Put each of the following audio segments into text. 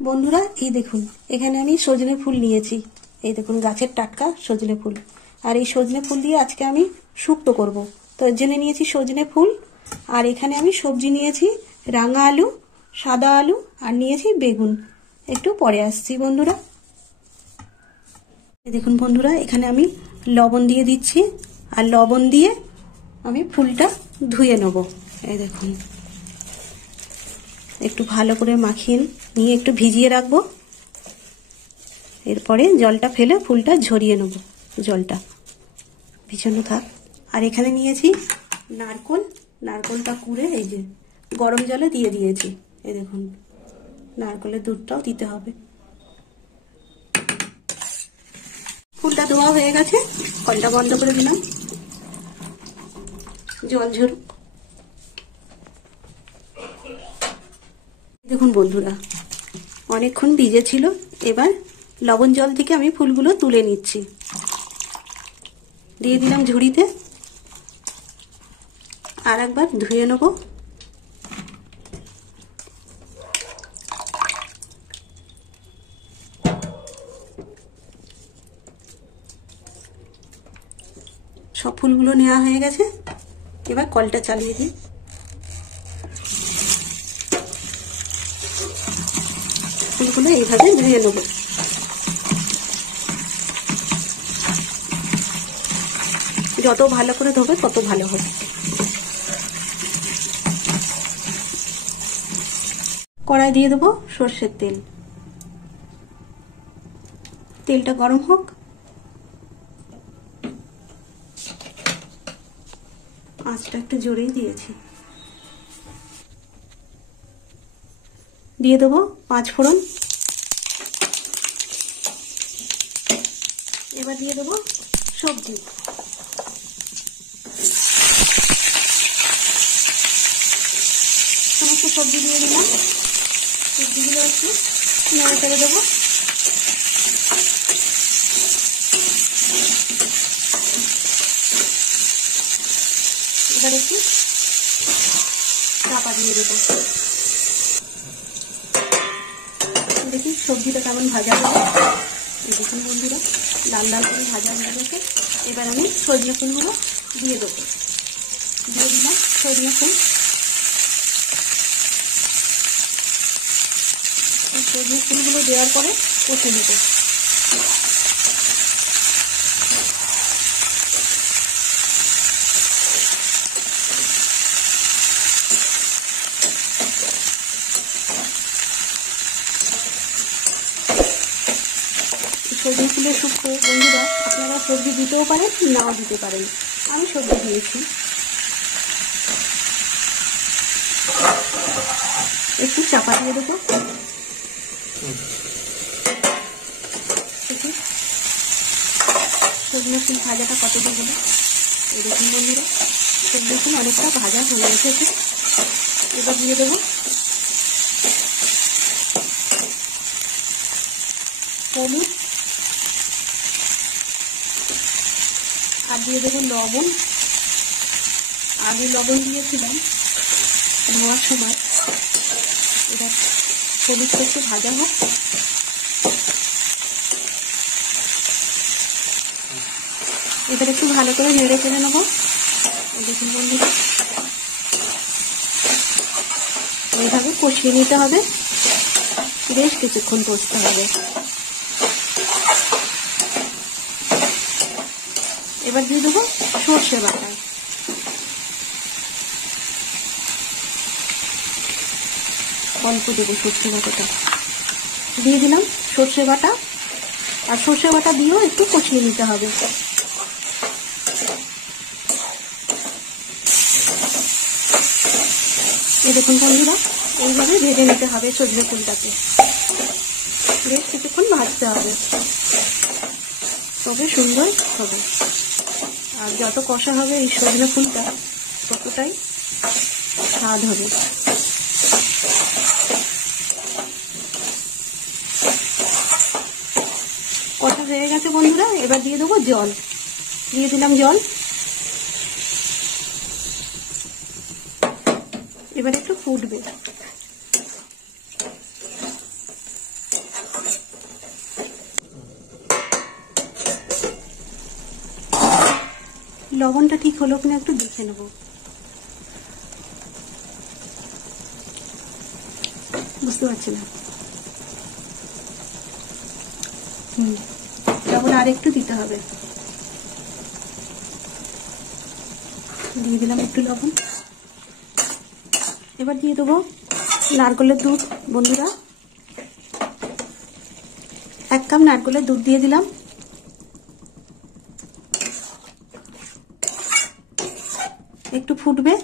বন্ধুরা এই দেখুন, এখানে আমি সজনে ফুল নিয়েছি। এই দেখুন গাছের টাটকা সজনে ফুল। আর এই সজনে ফুল দিয়ে আজকে আমি শুক্তো করব। তো এর জন্য নিয়েছি সজনে ফুল। আর এখানে আমি সবজি নিয়েছি রাঙা আলু, সাদা আলু আর নিয়েছি বেগুন। একটু পরে আসছি বন্ধুরা। এই দেখুন বন্ধুরা, এখানে আমি লবণ দিয়ে দিচ্ছি। আর লবণ দিয়ে আমি ফুলটা ধুয়ে নেব। এই দেখুন, একটু ভালো করে মাখিয়ে নিয়ে একটু ভিজিয়ে রাখবো। এরপরে জলটা ফেলে ফুলটা ঝরিয়ে নেব। জলটা ভিজানো থাক। আর এখানে নিয়েছি নারকোল। নারকোলটা কুড়ে এই যে গরম জলে দিয়ে দিয়েছি। এই দেখুন, নারকোলের দুধটাও দিতে হবে। ফুলটা ধোয়া হয়ে গেছে, কলটা বন্ধ করে দিলাম। জল ঝরুক। দেখুন বন্ধুরা, অনেকক্ষণ ভিজেছিল। এবার লবণ জল থেকে আমি ফুলগুলো তুলে নিচ্ছি। দিয়ে দিলাম ঝুড়িতে। আর একবার ধুয়ে নেব। সব ফুলগুলো নেওয়া হয়ে গেছে। এবার কলটা চালিয়ে দিই। ফুলগুলো এইভাবে ধুয়ে নেব। যত ভালো করে ধোবে তত ভালো হবে। কড়াই দিয়ে দেবো সর্ষের তেল। তেলটা গরম হোক। আঁচটা একটু জোরেই দিয়েছি। দিয়ে দেবো 5 ফোড়ন। এবার দিয়ে দেবো সবজি। সমস্ত সবজি দিয়ে দিলাম। সবজিগুলো একটু নেড়ে চেড়ে দেবো। এবার একটু চাপা দিয়ে দেবো। দেখি সবজিটা কেমন ভাজা হবে। দেখুন বন্ধুরা, লাল লাল করে ভাজা হয়ে গেছে। এবার আমি সজনে ফুলগুলো দিয়ে দেবো। দিয়ে দিলাম সজনে ফুল। সজনে ফুলগুলো দেওয়ার পরে কষে নেব। সজনে ফুলের শুক্তো বন্ধুরা, আপনারা সবজি দিতেও পারেন, নাও দিতে পারেন। আমি সবজি দিয়েছি। একটু চাপা দিয়ে দেবো। সজনে ফুল ভাজাটা কত দিয়ে দেবো। এই দেখুন বন্ধুরা, সজনে ফুল অনেকটা ভাজা হয়ে এসেছে। এবার দিয়ে দেবো হলুদ। আর দিয়ে দেবো লবণ। আগে লবণ দিয়েছিলাম ধোয়ার সময়। এবার হলুদটা একটু ভাজা হোক। এবার একটু ভালো করে নেড়ে চেড়ে নেবো। দেখুন বন্ধুরা, এইভাবে কষিয়ে নিতে হবে। বেশ কিছুক্ষণ কষতে হবে। এবার দিয়ে দেবো সর্ষে বাটা। অল্প দেবো সর্ষে বাটাটা। দিয়ে দিলাম সর্ষে বাটা। আর সর্ষে বাটা দিয়েও একটু কষিয়ে নিতে হবে। এই দেখুন বন্ধুরা, এইভাবে ভেজে নিতে হবে সজনে ফুলটাকে। বেশ কিছুক্ষণ ভাজতে হবে, তবে সুন্দর হবে। আর যত কষা হবে এই সজনে ফুলটা, ততটাই স্বাদ হবে। কষা হয়ে গেছে বন্ধুরা। এবার দিয়ে দেবো জল। দিয়ে দিলাম জল। এবার একটু ফুটবে। লবণটা ঠিক হলো কিনা একটু দেখে নেব। বুঝতে পারছি না। লবণ আর একটু দিতে হবে। দিয়ে দিলাম একটু লবণ। এবার দিয়ে দেবো নারকেলের দুধ। বন্ধুরা, 1 কাপ নারকেলের দুধ দিয়ে দিলাম। একটু ফুটবে।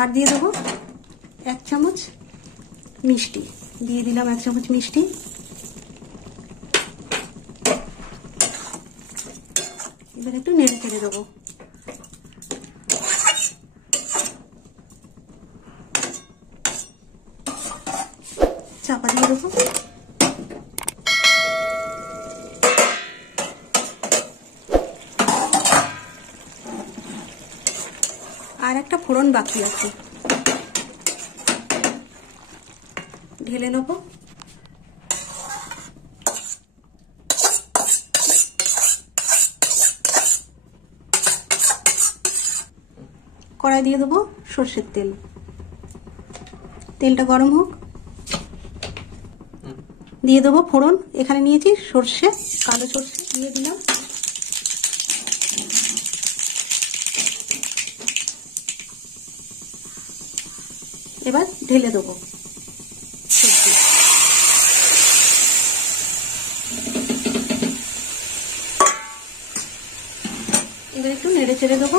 আর দিয়ে দেবো 1 চামচ মিষ্টি। দিয়ে দিলাম 1 চামচ মিষ্টি। এবার একটু নেড়ে চেড়ে দেবো। চাপা দিয়ে দেবো। আর একটা ফোড়ন বাকি আছে, ঢেলে নেব। কড়াই দিয়ে দেবো সর্ষের তেল। তেলটা গরম হোক। দিয়ে দেবো ফোড়ন। এখানে নিয়েছি সর্ষে, কালো সর্ষে দিয়ে দিলাম। এবার ঢেলে দেবো সবজি। এবার একটু নেড়ে চেড়ে দেবো।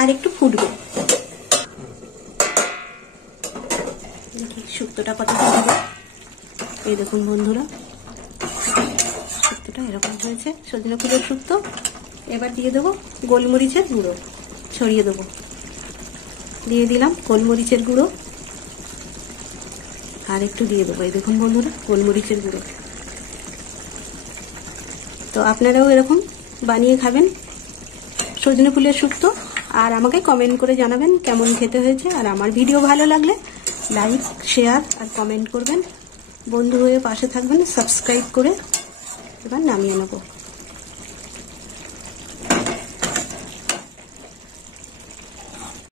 আর একটু ফুটবে। দেখি শুক্তোটা কতটা হবে। এই দেখুন বন্ধুরা, শুক্তোটা এরকম হয়েছে, সজনে ফুলের শুক্তো। এবার দিয়ে দেবো গোলমরিচের গুঁড়ো, ছড়িয়ে দেবো। দিয়ে দিলাম গোলমরিচের গুঁড়ো। আর একটু দিয়ে দেবো, এই দেখুন বন্ধুরা, গোলমরিচের গুঁড়ো। তো আপনারাও এরকম বানিয়ে খাবেন সজনে ফুলের শুক্তো, আর আমাকে কমেন্ট করে জানাবেন কেমন খেতে হয়েছে। আর আমার ভিডিও ভালো লাগলে লাইক, শেয়ার আর কমেন্ট করবেন। বন্ধু হয়ে পাশে থাকবেন সাবস্ক্রাইব করে। এবার নামিয়ে নেব।